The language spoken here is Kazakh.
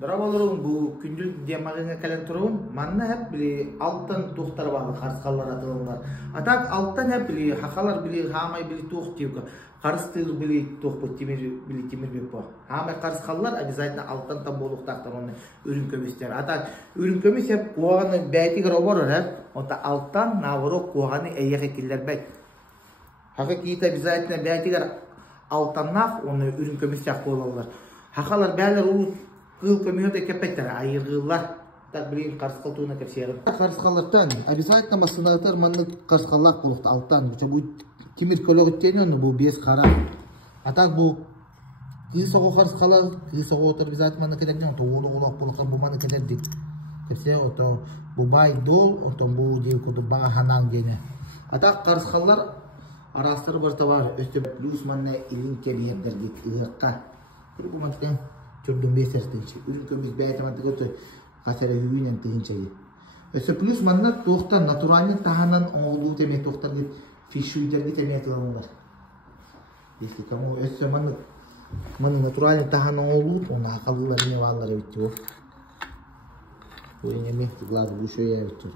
Дұрабалырың бұл күнділік демағыңа кәлен тұруын, манна әп білі алттан туқтар бағы қарысқалар атылыңдар. Атақ алттан әп білі хақалар білі хамай білі туқ дейукі, қарыстығы білі туқ бұл білі темір бек бұл. Хамай қарысқалар обязательно алттан там болуқтақтар оны өрін көместер. Атақ өрін көмес әп қоғаны бәйтігір обарыр әп, онда алттан навырық қоғаны әйек екелер бәйт. Хақы кейті обязательно бәйтігір алттаннақ оны өрін көместер қолалар. Хақалар бәлір Кыл көмүйөт кепеттер, айырғылар. Так білейін қарысқал туына кепсерім. Қарысқалардан обязательно масынағытар манны қарысқалақ болуқты алттан. Бұл темір көлік өттені оны бұл бес қара. Атақ бұл күй соғы қарысқалар, күй соғы отыр обязательно манны кедерден, оңы олақ болуққан бұл манны кедердік. Кепсе, бұл бай дол, бұл дей көді баға ханан дені. Атақ қарысқалар арастыры бір табар, өсті плюс манны илін кебиердердік ұғыққа. Бұл мантықен Çördüm besertinci. Ürün kömüz bəyətəmədik ötü qasara hüyünən tığınçayı. Ösü plus manna toxtar naturalin tahanan oğlu demək toxtar git fişüyder git demək tığınlar. Если кому ösü manna naturalin tahanan oğlu ona aqallılar ne valları bitti o. Bu yine mehti glazı bu şöyle bitti.